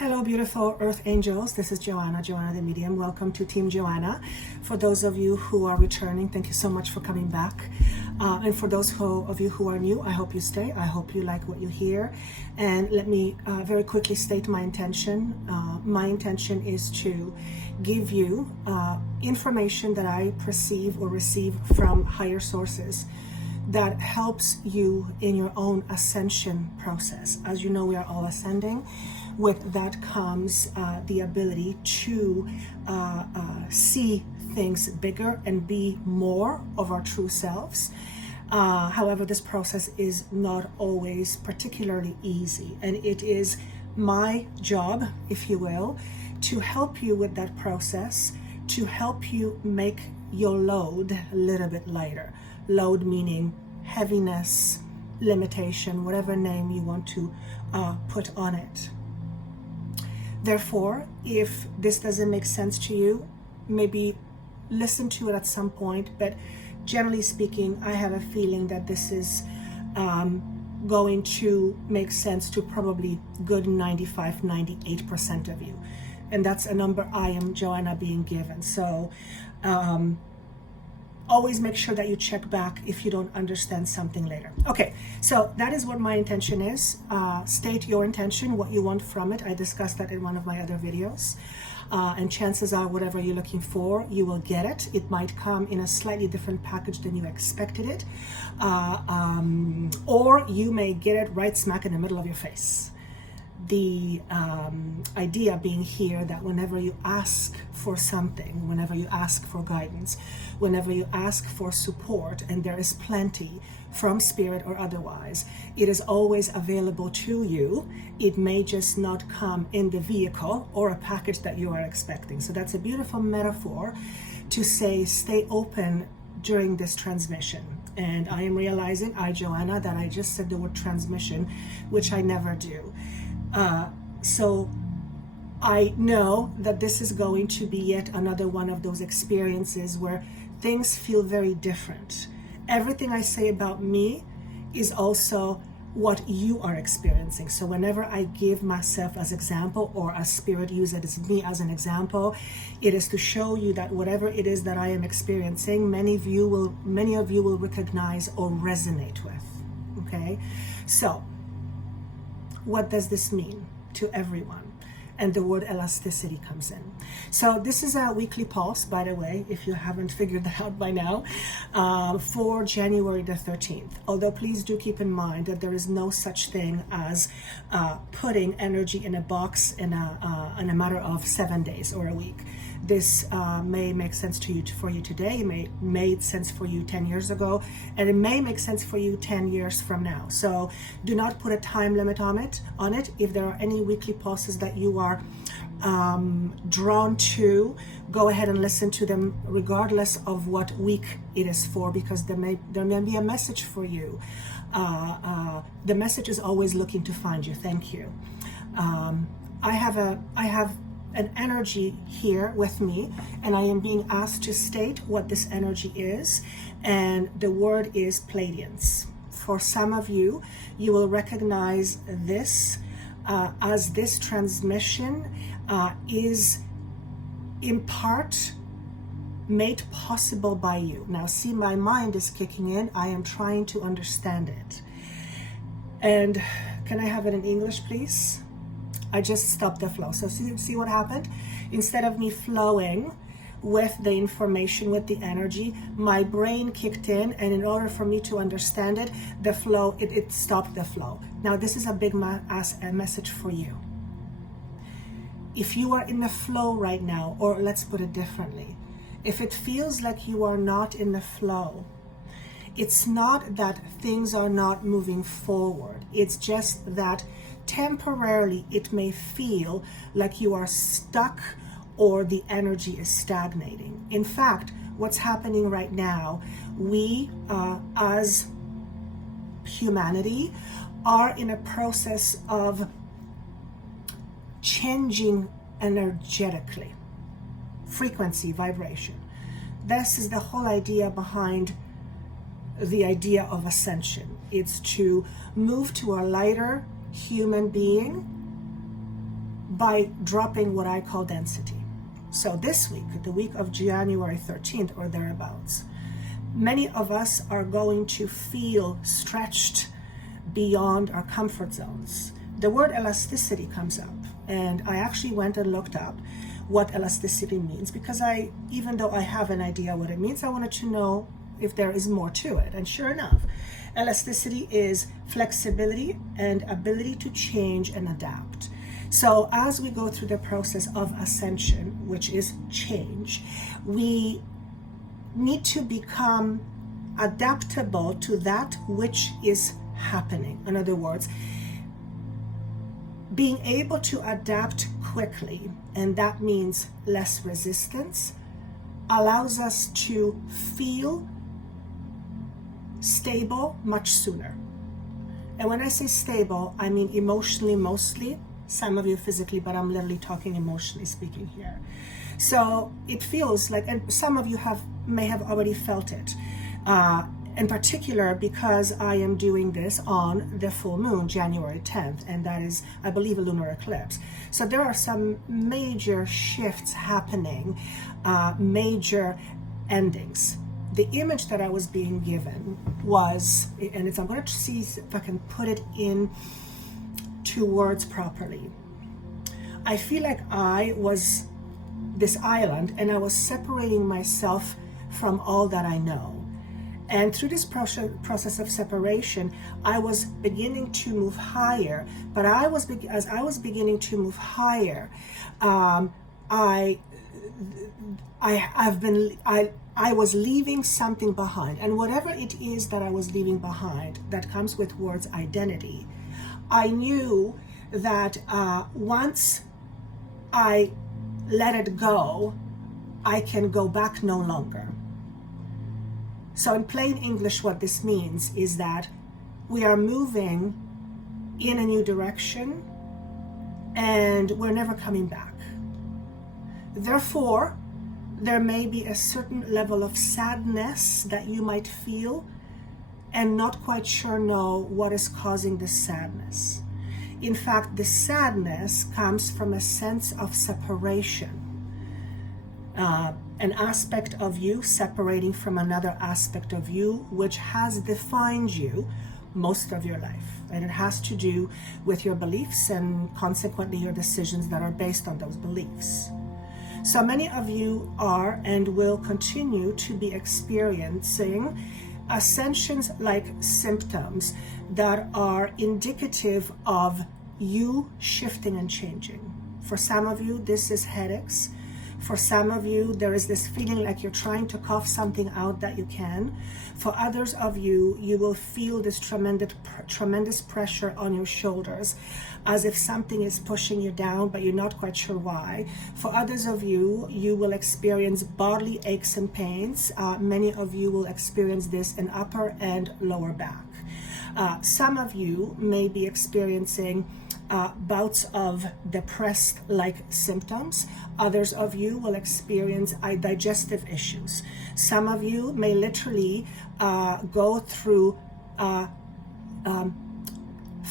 Hello, beautiful Earth Angels. This is Joanna the Medium. Welcome to Team Joanna. For those of you who are returning, thank you so much for coming back. And for those of you who are new, I hope you stay. I hope you like what you hear. And let me very quickly state my intention. My intention is to give you information that I perceive or receive from higher sources that helps you in your own ascension process. As you know, we are all ascending. With that comes the ability to see things bigger and be more of our true selves. However, this process is not always particularly easy, and it is my job, if you will, to help you with that process, to help you make your load a little bit lighter. Load meaning heaviness, limitation, whatever name you want to put on it. Therefore, if this doesn't make sense to you, maybe listen to it at some point, but generally speaking, I have a feeling that this is going to make sense to probably good 95-98% of you. And that's a number I am, Joanna, being given. So always make sure that you check back if you don't understand something later. Okay, so that is what my intention is. State your intention, what you want from it. I discussed that in one of my other videos. And chances are whatever you're looking for, you will get it. It might come in a slightly different package than you expected it. Or you may get it right smack in the middle of your face. The idea being here that whenever you ask for something, whenever you ask for guidance, whenever you ask for support, and there is plenty from spirit or otherwise, it is always available to you. It may just not come in the vehicle or a package that you are expecting. So that's a beautiful metaphor to say, stay open during this transmission. And I am realizing, Joanna, that I just said the word transmission, which I never do. So I know that this is going to be yet another one of those experiences where things feel very different. Everything I say about me is also what you are experiencing. So whenever I give myself as example, or as spirit uses me as an example, it is to show you that whatever it is that I am experiencing, many of you will recognize or resonate with. Okay, so what does this mean to everyone? And the word elasticity comes in. So this is a weekly pulse, by the way, if you haven't figured that out by now, for January the 13th. Although please do keep in mind that there is no such thing as putting energy in a box in a matter of 7 days or a week. This may make sense to you for you today. It may made sense for you 10 years ago, and it may make sense for you 10 years from now. So do not put a time limit on it. If there are any weekly pulses that you are drawn to, go ahead and listen to them regardless of what week it is for, because there may be a message for you. The message is always looking to find you. Thank you. I have an energy here with me, and I am being asked to state what this energy is, and the word is Pleiadians. For some of you, you will recognize this as this transmission is in part made possible by you. Now see, my mind is kicking in. I am trying to understand it. And can I have it in English, please? I just stopped the flow. So see what happened? Instead of me flowing with the information, with the energy, my brain kicked in, and in order for me to understand it, the flow, it stopped the flow. Now this is a big message for you. If you are in the flow right now, or let's put it differently, if it feels like you are not in the flow, it's not that things are not moving forward. It's just that temporarily it may feel like you are stuck or the energy is stagnating. In fact, what's happening right now, we as humanity are in a process of changing energetically, frequency, vibration. This is the whole idea behind the idea of ascension. It's to move to a lighter human being by dropping what I call density. So this week, the week of January 13th or thereabouts, many of us are going to feel stretched beyond our comfort zones. The word elasticity comes up, and I actually went and looked up what elasticity means, because even though I have an idea what it means, I wanted to know if there is more to it. And sure enough, elasticity is flexibility and ability to change and adapt. So as we go through the process of ascension, which is change, we need to become adaptable to that which is happening. In other words, being able to adapt quickly, and that means less resistance, allows us to feel stable much sooner. And when I say stable, I mean emotionally mostly, some of you physically, but I'm literally talking emotionally speaking here. So it feels like, and some of you may have already felt it, in particular because I am doing this on the full moon, January 10th, and that is, I believe, a lunar eclipse. So there are some major shifts happening, major endings. The image that I was being given was, and I'm going to see if I can put it in two words properly. I feel like I was this island and I was separating myself from all that I know. And through this process of separation, I was beginning to move higher. But as I was beginning to move higher, I was leaving something behind. And whatever it is that I was leaving behind, that comes with words identity, I knew that once I let it go, I can go back no longer. So in plain English, what this means is that we are moving in a new direction and we're never coming back. Therefore, there may be a certain level of sadness that you might feel and not quite sure know what is causing the sadness. In fact, the sadness comes from a sense of separation. An aspect of you separating from another aspect of you, which has defined you most of your life. And it has to do with your beliefs and consequently your decisions that are based on those beliefs. So many of you are and will continue to be experiencing ascensions like symptoms that are indicative of you shifting and changing. For some of you, this is headaches. For some of you, there is this feeling like you're trying to cough something out that you can. For others of you, you will feel this tremendous pressure on your shoulders, as if something is pushing you down, but you're not quite sure why. For others of you, you will experience bodily aches and pains. Many of you will experience this in upper and lower back. Some of you may be experiencing bouts of depressed-like symptoms. Others of you will experience digestive issues. Some of you may literally go through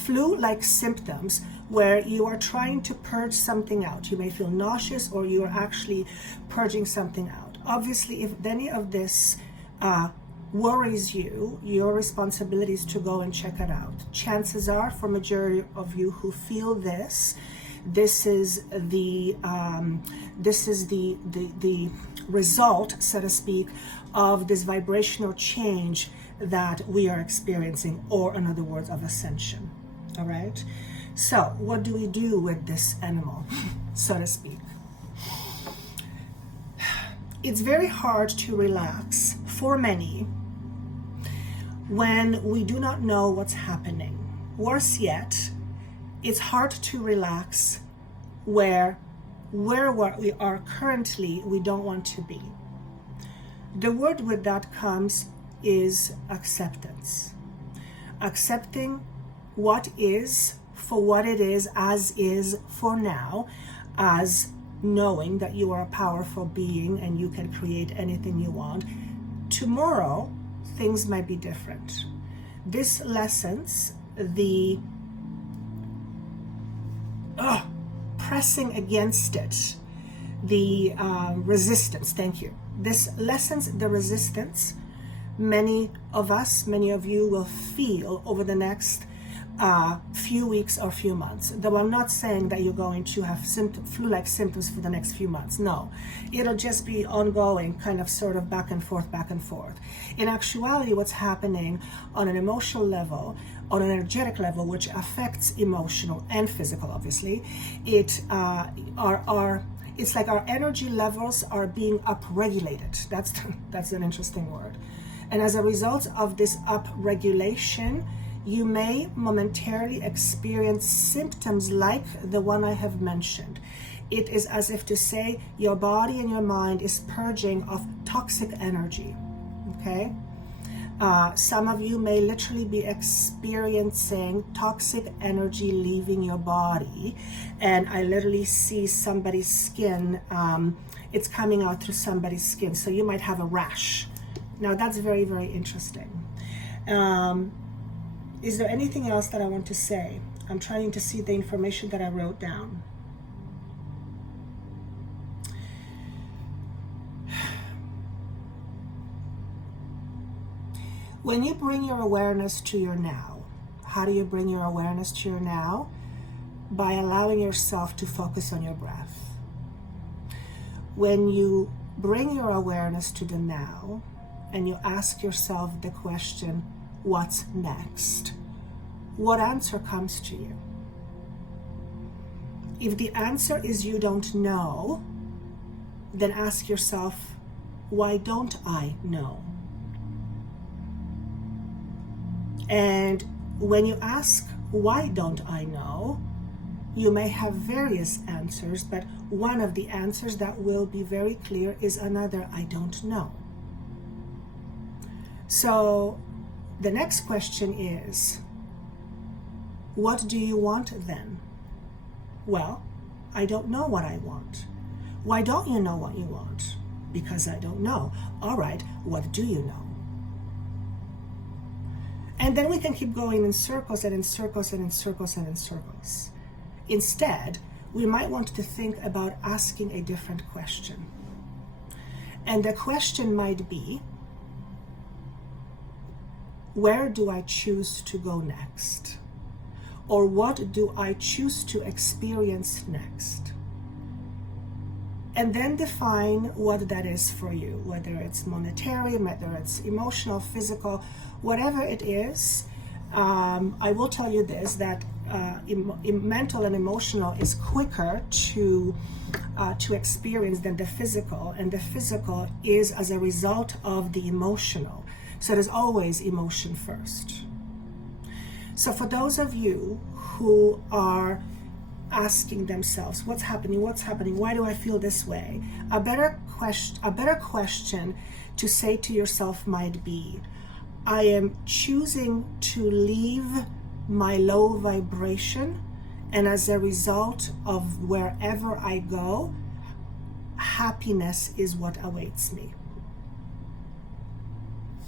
flu-like symptoms where you are trying to purge something out. You may feel nauseous or you are actually purging something out. Obviously, if any of this worries you, your responsibility is to go and check it out. Chances are, for majority of you who feel this is the result, so to speak, of this vibrational change that we are experiencing, or in other words, of ascension. All right. So what do we do with this animal, so to speak? It's very hard to relax for many when we do not know what's happening. Worse yet, it's hard to relax where we are currently, we don't want to be. The word with that comes is acceptance. Accepting what is for what it is, as is for now, as knowing that you are a powerful being and you can create anything you want. Tomorrow, things might be different. This lessens the pressing against it, the resistance, thank you. This lessens the resistance many of you will feel over the next few weeks or few months. Though I'm not saying that you're going to have flu-like symptoms for the next few months. No, it'll just be ongoing, kind of sort of back and forth. In actuality, what's happening on an emotional level, on an energetic level, which affects emotional and physical, obviously, it's like our energy levels are being upregulated. That's an interesting word. And as a result of this upregulation, you may momentarily experience symptoms like the one I have mentioned. It is as if to say your body and your mind is purging of toxic energy, okay? Some of you may literally be experiencing toxic energy leaving your body, and I literally see somebody's skin, it's coming out through somebody's skin, so you might have a rash. Now that's very, very interesting. Is there anything else that I want to say? I'm trying to see the information that I wrote down. When you bring your awareness to your now, how do you bring your awareness to your now? By allowing yourself to focus on your breath. When you bring your awareness to the now and you ask yourself the question, what's next? What answer comes to you? If the answer is you don't know, then ask yourself, why don't I know? And when you ask, why don't I know? You may have various answers, but one of the answers that will be very clear is another, I don't know. So the next question is, what do you want then? Well, I don't know what I want. Why don't you know what you want? Because I don't know. All right, what do you know? And then we can keep going in circles and in circles and in circles and in circles. Instead, we might want to think about asking a different question. And the question might be, where do I choose to go next? Or what do I choose to experience next? And then define what that is for you, whether it's monetary, whether it's emotional, physical, whatever it is. I will tell you this, that mental and emotional is quicker to experience than the physical, and the physical is as a result of the emotional. So there's always emotion first. So for those of you who are asking themselves, what's happening, why do I feel this way? A better question to say to yourself might be, I am choosing to leave my low vibration, and as a result of wherever I go, happiness is what awaits me.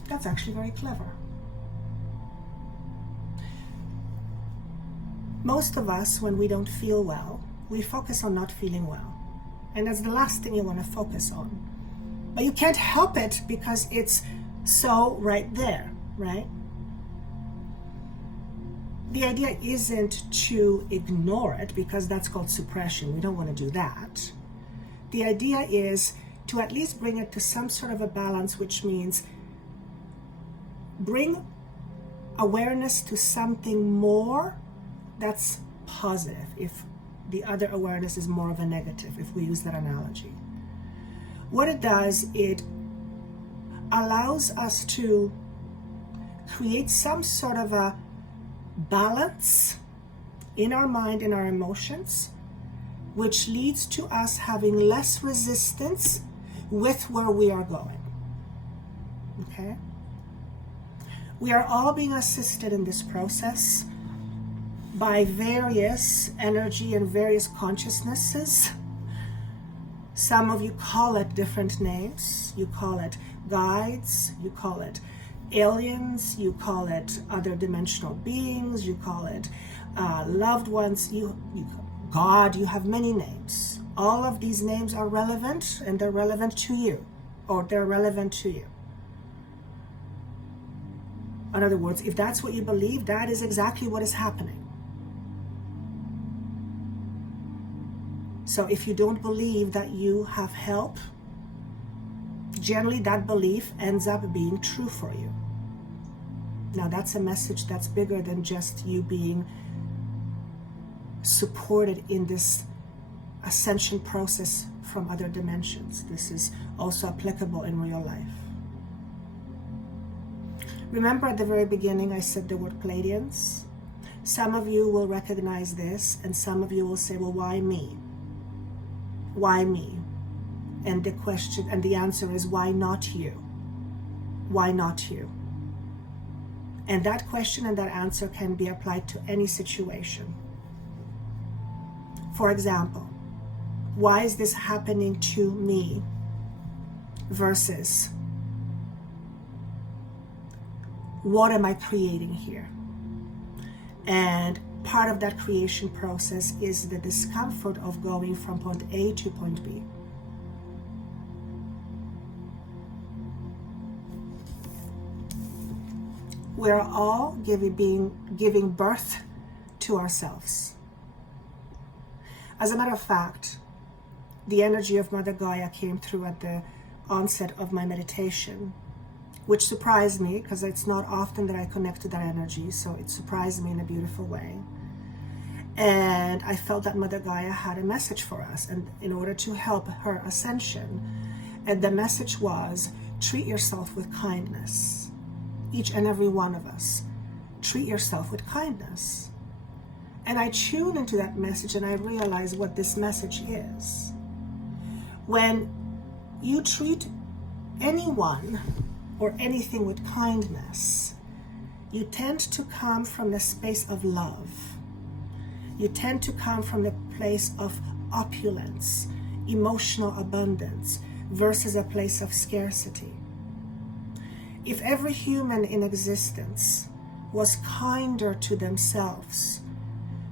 That's actually very clever. Most of us, when we don't feel well, we focus on not feeling well. And that's the last thing you want to focus on. But you can't help it because it's so right there, right? The idea isn't to ignore it, because that's called suppression. We don't want to do that. The idea is to at least bring it to some sort of a balance, which means bring awareness to something more that's positive, if the other awareness is more of a negative, if we use that analogy. What it does, it allows us to create some sort of a balance in our mind and our emotions, which leads to us having less resistance with where we are going. Okay? We are all being assisted in this process by various energy and various consciousnesses. Some of you call it different names. You call it guides, you call it aliens, you call it other dimensional beings, you call it loved ones, you God, you have many names. All of these names are relevant, and they're relevant to you, or they're relevant to you. In other words, if that's what you believe, that is exactly what is happening. So if you don't believe that you have help, generally that belief ends up being true for you. Now that's a message that's bigger than just you being supported in this ascension process from other dimensions. This is also applicable in real life. Remember at the very beginning I said the word Pleiadians? Some of you will recognize this, and some of you will say, well, why me? Why me? And the question and the answer is, why not you? Why not you? And that question and that answer can be applied to any situation. For example, why is this happening to me versus what am I creating here? And part of that creation process is the discomfort of going from point A to point B. We're all giving birth to ourselves. As a matter of fact, the energy of Mother Gaia came through at the onset of my meditation, which surprised me because it's not often that I connect to that energy, so it surprised me in a beautiful way. And I felt that Mother Gaia had a message for us, and in order to help her ascension, and the message was, treat yourself with kindness. Each and every one of us, treat yourself with kindness. And I tuned into that message and I realized what this message is. When you treat anyone or anything with kindness, you tend to come from the space of love. You tend to come from the place of opulence, emotional abundance, versus a place of scarcity. If every human in existence was kinder to themselves,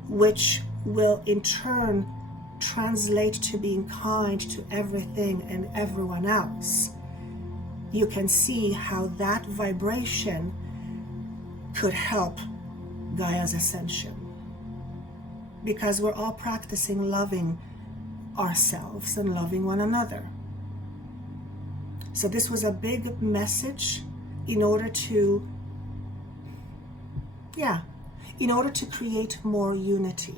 which will in turn translate to being kind to everything and everyone else, you can see how that vibration could help Gaia's ascension. Because we're all practicing loving ourselves and loving one another. So this was a big message in order to create more unity.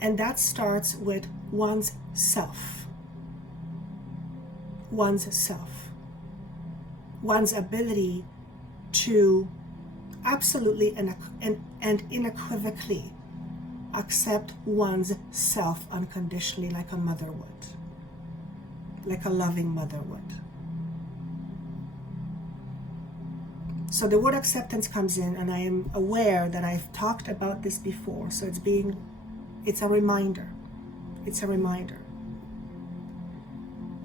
And that starts with one's self. One's self. One's ability to absolutely and unequivocally accept one's self unconditionally, like a mother would, like a loving mother would. So the word acceptance comes in, and I am aware that I've talked about this before, so it's a reminder. It's a reminder.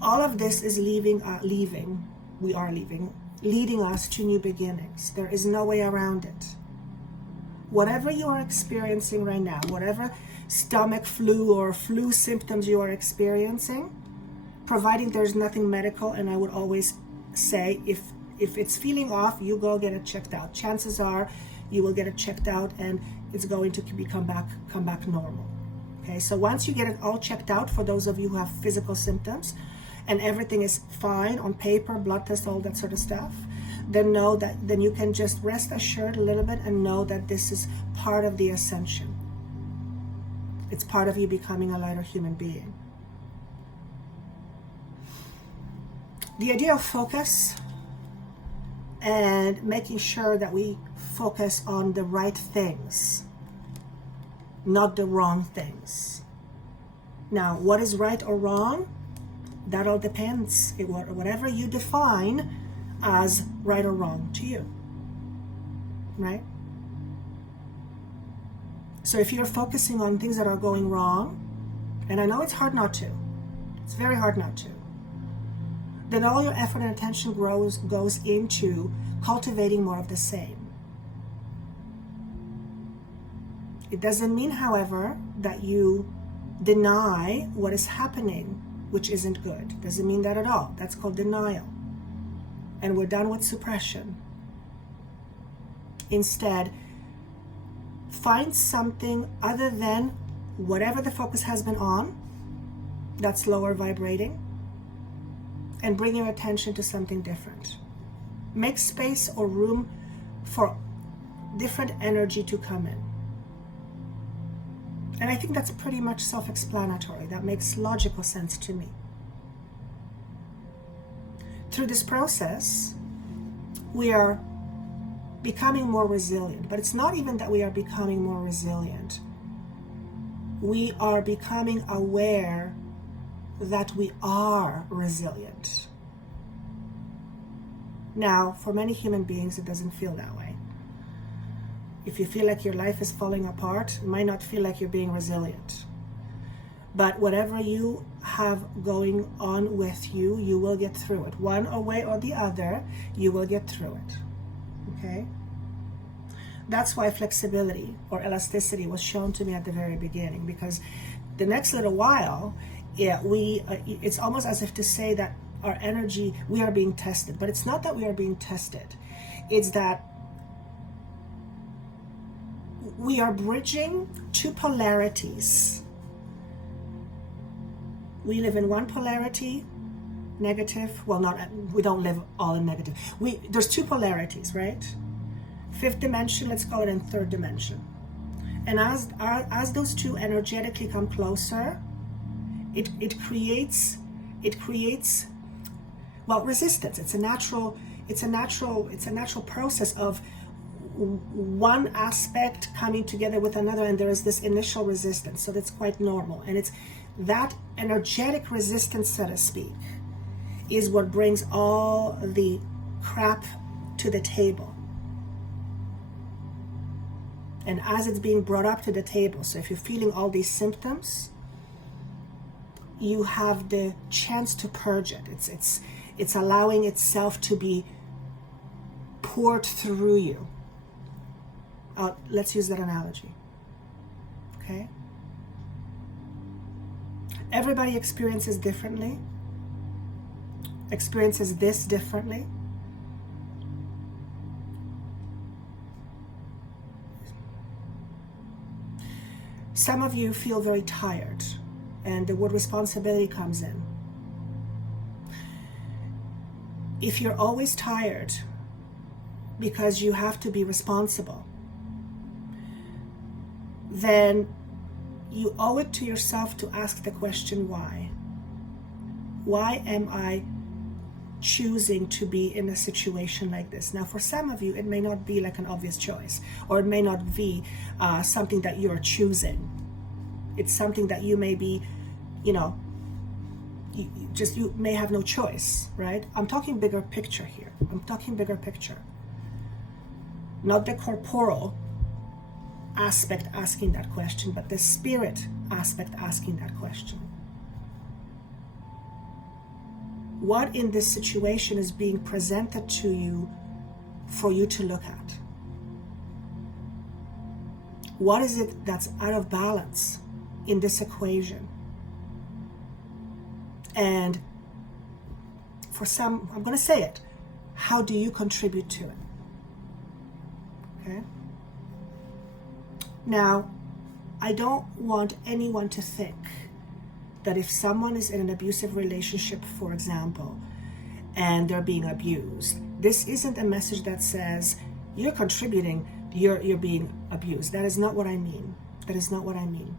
All of this is leading us to new beginnings. There is no way around it. Whatever you are experiencing right now, whatever stomach flu or flu symptoms you are experiencing, providing there's nothing medical, and I would always say if it's feeling off, you go get it checked out. Chances are you will get it checked out and it's going to come back normal. Okay, so once you get it all checked out, for those of you who have physical symptoms and everything is fine on paper, blood test, all that sort of stuff, then you can just rest assured a little bit and know that this is part of the ascension. It's part of you becoming a lighter human being. The idea of focus and making sure that we focus on the right things, not the wrong things. Now, what is right or wrong? That all depends. Whatever you define as right or wrong to you, right? So if you're focusing on things that are going wrong, and I know it's hard not to, it's very hard not to, then all your effort and attention goes into cultivating more of the same. It doesn't mean, however, that you deny what is happening, which isn't good. It doesn't mean that at all. That's called denial. And we're done with suppression. Instead, find something other than whatever the focus has been on that's lower vibrating, and bring your attention to something different. Make space or room for different energy to come in. And I think that's pretty much self-explanatory. That makes logical sense to me. Through this process, we are becoming more resilient. But it's not even that we are becoming more resilient. We are becoming aware that we are resilient. Now, for many human beings, it doesn't feel that way. If you feel like your life is falling apart, it might not feel like you're being resilient. But whatever you have going on with you, you will get through it. One way or the other, you will get through it. Okay? That's why flexibility or elasticity was shown to me at the very beginning, because the next little while, it's almost as if to say that our energy, we are being tested. But it's not that we are being tested. It's that we are bridging two polarities. We live in one polarity, negative. Well, we don't live all in negative. There's two polarities, right? Fifth dimension, let's call it, and third dimension. And as those two energetically come closer, it creates well, resistance. It's a natural process of one aspect coming together with another, and there is this initial resistance. So that's quite normal. And it's that energetic resistance, so to speak, is what brings all the crap to the table. And as it's being brought up to the table, so if you're feeling all these symptoms, you have the chance to purge it. It's allowing itself to be poured through you. Let's use that analogy. Okay? Everybody experiences differently, experiences this differently. Some of you feel very tired, and the word responsibility comes in. If you're always tired because you have to be responsible, then you owe it to yourself to ask the question, why? Why am I choosing to be in a situation like this? Now, for some of you, it may not be like an obvious choice, or it may not be something that you're choosing. It's something that you may be, you may have no choice, right? I'm talking bigger picture here. I'm talking bigger picture. Not the corporal aspect asking that question, but the spirit aspect asking that question. What in this situation is being presented to you for you to look at? What is it that's out of balance in this equation? And for some, I'm going to say it, how do you contribute to it? Okay? Now, I don't want anyone to think that if someone is in an abusive relationship, for example, and they're being abused, this isn't a message that says you're contributing, you're being abused. That is not what I mean. That is not what I mean.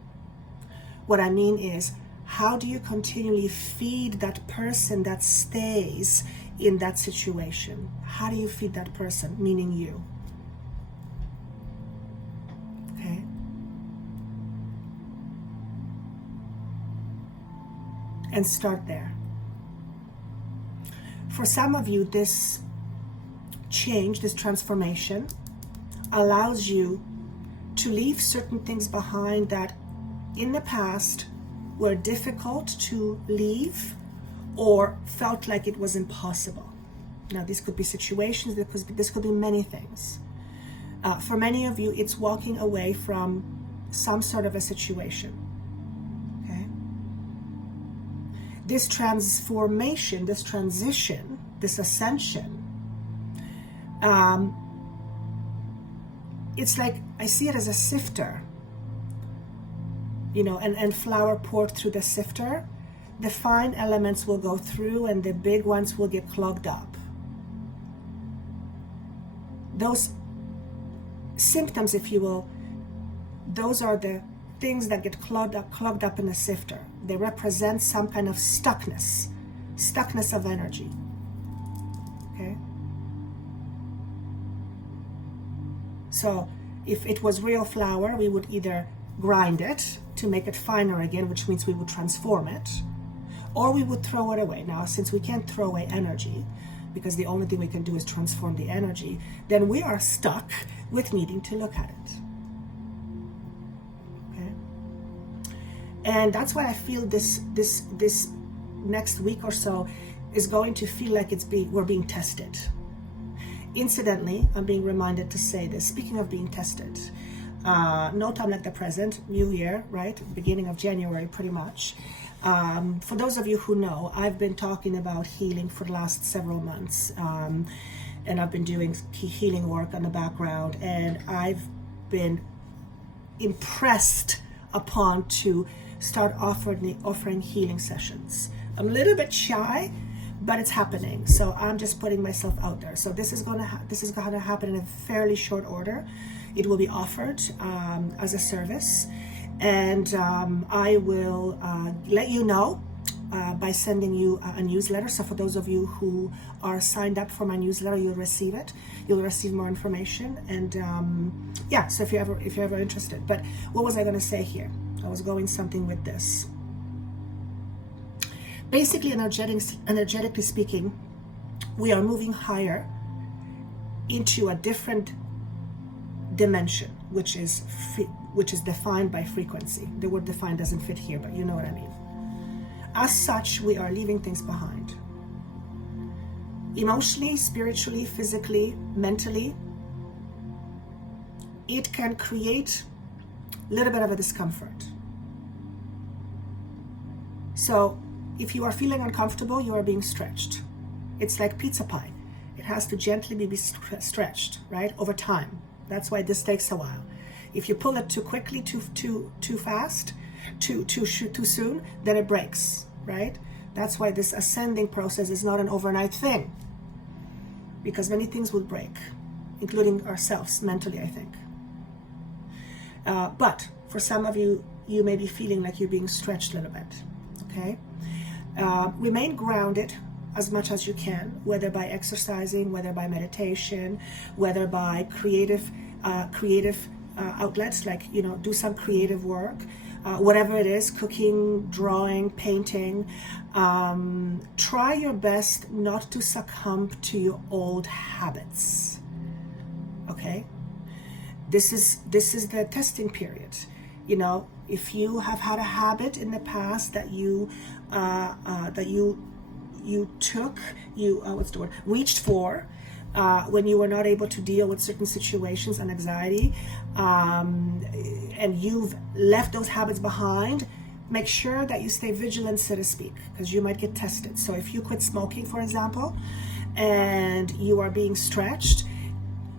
What I mean is, how do you continually feed that person that stays in that situation? How do you feed that person, meaning you? Okay? And start there. For some of you, this change, this transformation, allows you to leave certain things behind that in the past were difficult to leave or felt like it was impossible. Now, these could be situations, this could be many things. For many of you, it's walking away from some sort of a situation. Okay? This transformation, this transition, this ascension, it's like, I see it as a sifter, you know, and flour poured through the sifter. The fine elements will go through and the big ones will get clogged up. Those symptoms, if you will, those are the things that get clogged up in a sifter. They represent some kind of stuckness of energy. Okay? So if it was real flour, we would either grind it to make it finer again, which means we would transform it, or we would throw it away. Now, since we can't throw away energy, because the only thing we can do is transform the energy, then we are stuck with needing to look at it. Okay? And that's why I feel this next week or so is going to feel like we're being tested. Incidentally, I'm being reminded to say this, speaking of being tested, no time like the present, New Year, right? Beginning of January, pretty much. For those of you who know, I've been talking about healing for the last several months, and I've been doing healing work on the background, and I've been impressed upon to start offering healing sessions. I'm a little bit shy, but it's happening. So I'm just putting myself out there. So this is gonna happen in a fairly short order. It will be offered as a service. And I will let you know by sending you a newsletter. So for those of you who are signed up for my newsletter, you'll receive it. You'll receive more information. And yeah, so if you're ever interested. But what was I going to say here? I was going something with this. Basically, energetically speaking, we are moving higher into a different dimension, which is defined by frequency. The word defined doesn't fit here, but you know what I mean. As such, we are leaving things behind. Emotionally, spiritually, physically, mentally, it can create a little bit of a discomfort. So if you are feeling uncomfortable, you are being stretched. It's like pizza pie. It has to gently be stretched, right, over time. That's why this takes a while. If you pull it too quickly, too fast, too soon, then it breaks, right? That's why this ascending process is not an overnight thing, because many things will break, including ourselves mentally, I think. But for some of you, you may be feeling like you're being stretched a little bit, okay? Remain grounded as much as you can, whether by exercising, whether by meditation, whether by creative outlets, like, you know, do some creative work, whatever it is, cooking, drawing, painting. Try your best not to succumb to your old habits. Okay, this is the testing period. You know, if you have had a habit in the past that you reached for when you were not able to deal with certain situations and anxiety, and you've left those habits behind, make sure that you stay vigilant, so to speak, because you might get tested. So if you quit smoking, for example, and you are being stretched,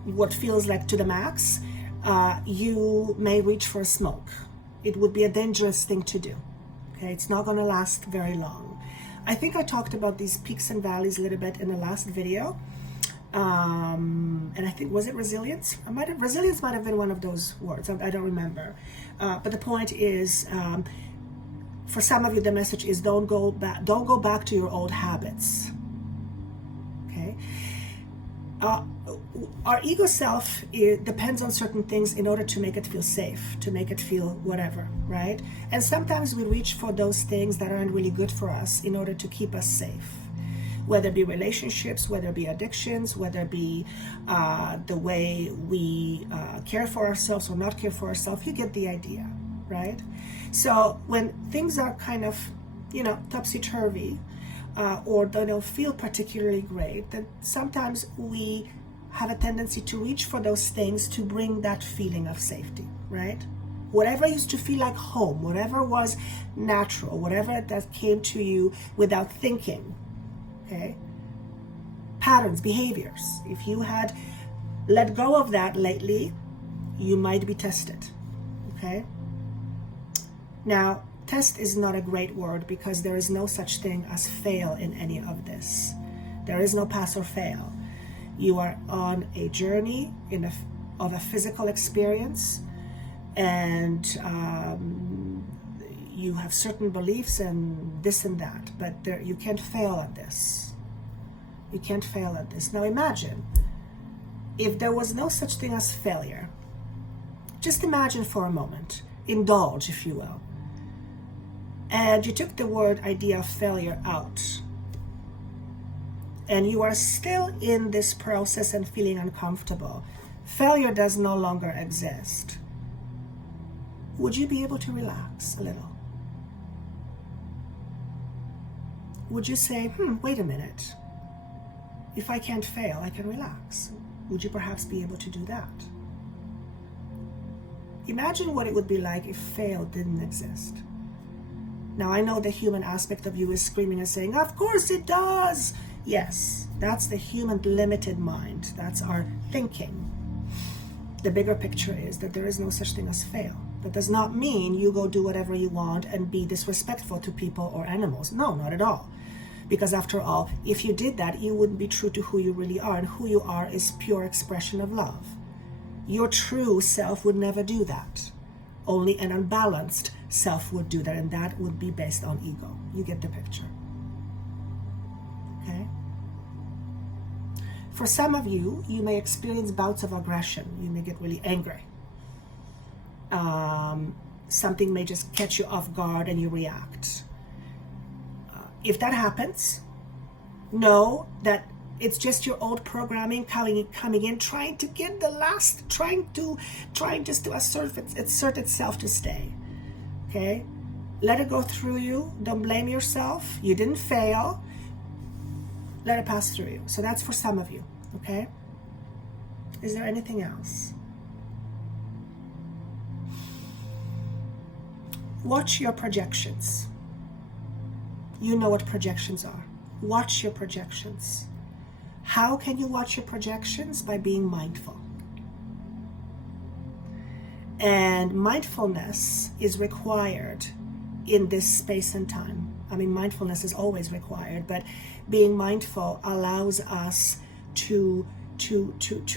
what feels like to the max, you may reach for a smoke. It would be a dangerous thing to do. Okay, it's not going to last very long. I think I talked about these peaks and valleys a little bit in the last video. And I think, was it resilience? Resilience might have been one of those words. I don't remember. But the point is, for some of you, the message is don't go back to your old habits. Okay. Our ego self depends on certain things in order to make it feel safe, to make it feel whatever, right? And sometimes we reach for those things that aren't really good for us in order to keep us safe. Whether it be relationships, whether it be addictions, whether it be the way we care for ourselves or not care for ourselves, you get the idea, right? So when things are kind of, you know, topsy-turvy, or they don't feel particularly great, then sometimes we have a tendency to reach for those things to bring that feeling of safety, right? whatever used to feel like home, whatever was natural, whatever that came to you without thinking, okay? Patterns, behaviors. If you had let go of that lately, you might be tested, okay? Now, test is not a great word because there is no such thing as fail in any of this. There is no pass or fail. You are on a journey of a physical experience, and you have certain beliefs and this and that, but you can't fail at this. You can't fail at this. Now imagine if there was no such thing as failure. Just imagine for a moment, indulge if you will, and you took the word idea of failure out, and you are still in this process and feeling uncomfortable. Failure does no longer exist. Would you be able to relax a little? Would you say, wait a minute, if I can't fail, I can relax? Would you perhaps be able to do that? Imagine what it would be like if fail didn't exist. Now, I know the human aspect of you is screaming and saying, of course it does. Yes, that's the human limited mind. That's our thinking. The bigger picture is that there is no such thing as fail. That does not mean you go do whatever you want and be disrespectful to people or animals. No, not at all. Because after all, if you did that, you wouldn't be true to who you really are, and who you are is pure expression of love. Your true self would never do that. Only an unbalanced self would do that, and that would be based on ego. You get the picture. Okay? For some of you, you may experience bouts of aggression. You may get really angry. Something may just catch you off guard and you react. If that happens, know that it's just your old programming coming in, trying to get the last, trying just to assert itself to stay. Okay? Let it go through you. Don't blame yourself. You didn't fail. Let it pass through you. So that's for some of you. Okay? Is there anything else? Watch your projections. You know what projections are. Watch your projections. How can you watch your projections? By being mindful. And mindfulness is required in this space and time. I mean, mindfulness is always required, but being mindful allows us to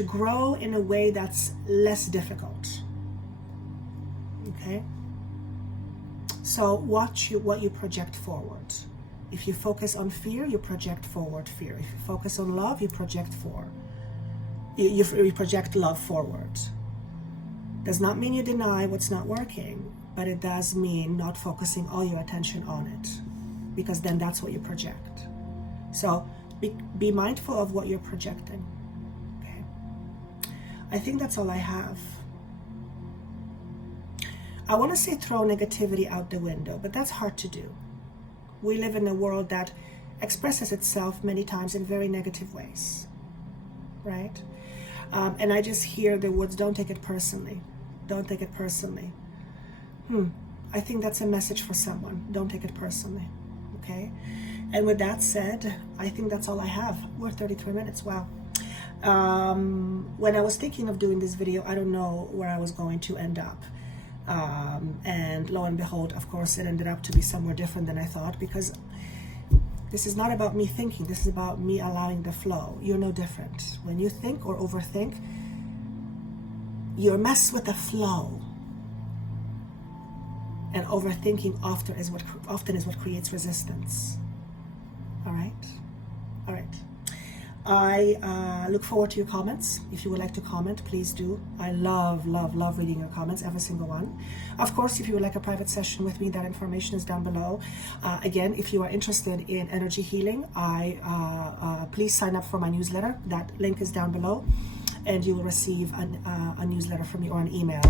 grow in a way that's less difficult. Okay? So watch what you project forward. If you focus on fear, you project forward fear. If you focus on love, you project you project love forward. Does not mean you deny what's not working, but it does mean not focusing all your attention on it, because then that's what you project. So be mindful of what you're projecting. Okay. I think that's all I have. I want to say throw negativity out the window, but that's hard to do. We live in a world that expresses itself many times in very negative ways, right? And I just hear the words, don't take it personally. Don't take it personally. I think that's a message for someone. Don't take it personally, okay? And with that said, I think that's all I have. We're 33 minutes, wow. When I was thinking of doing this video, I don't know where I was going to end up. And lo and behold, of course, it ended up to be somewhere different than I thought, because this is not about me thinking, this is about me allowing the flow. You're no different. When you think or overthink, you're messed with the flow. And overthinking often is what creates resistance. All right? All right. I look forward to your comments. If you would like to comment, please do. I love reading your comments, every single one. Of course, if you would like a private session with me, that information is down below. Again, if you are interested in energy healing, please sign up for my newsletter. That link is down below, and you will receive a newsletter from me or an email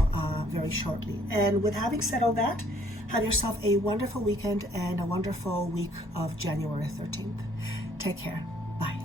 very shortly. And with having said all that, have yourself a wonderful weekend and a wonderful week of January 13th. Take care. Bye.